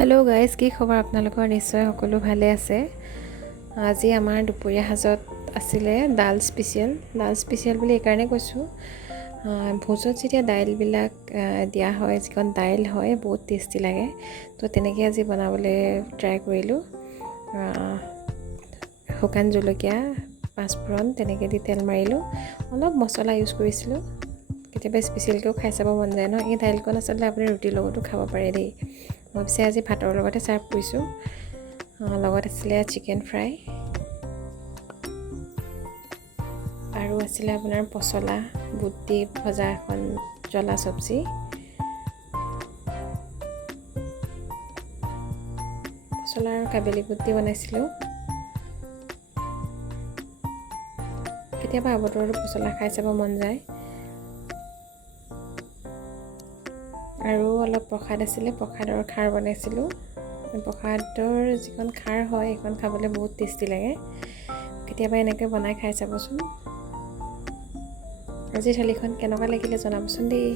Hello' guys, কি খবৰ আপোনালোকৰ? নিশ্চয় সকলো ভালে আছে। আজি আমাৰ দুপৰীয়া সাজত আছিলে দাল স্পেচিয়েল বুলি এইকাৰণে কৈছোঁ, ভোজত যেতিয়া দাইলবিলাক দিয়া হয়, যিখন দাইল হয় বহুত টেষ্টি লাগে। তো তেনেকৈ আজি বনাবলৈ ট্ৰাই কৰিলোঁ। শুকান জলকীয়া, পাঁচফোৰণ তেনেকৈ দি তেল মাৰিলোঁ, অলপ মছলা ইউজ কৰিছিলোঁ। কেতিয়াবা স্পেচিয়েলকৈও খাই চাব মন যায় ন। এই দাইলকণ আচলতে আপুনি ৰুটিৰ লগতো খাব পাৰে দেই। মই পিছে আজি ভাতৰ লগতে ছাৰ্ভ কৰিছোঁ। লগত আছিলে চিকেন ফ্ৰাই আৰু আছিলে আপোনাৰ পচলা বুট দি ভজা এখন জ্বলা চব্জি। পচলা আৰু কাবেলি বুট দি বনাইছিলোঁ। কেতিয়াবা আবতৰো পচলা খাই চাব মন যায়। আৰু অলপ প্ৰসাদ আছিলে, প্ৰসাদৰ খাৰ বনাইছিলোঁ। প্ৰসাদৰ যিখন খাৰ হয় সেইখন খাবলৈ বহুত টেষ্টি লাগে। কেতিয়াবা এনেকৈ বনাই খাই চাবচোন। আজিৰ থালিখন কেনেকুৱা লাগিলে জনাবচোন দেই।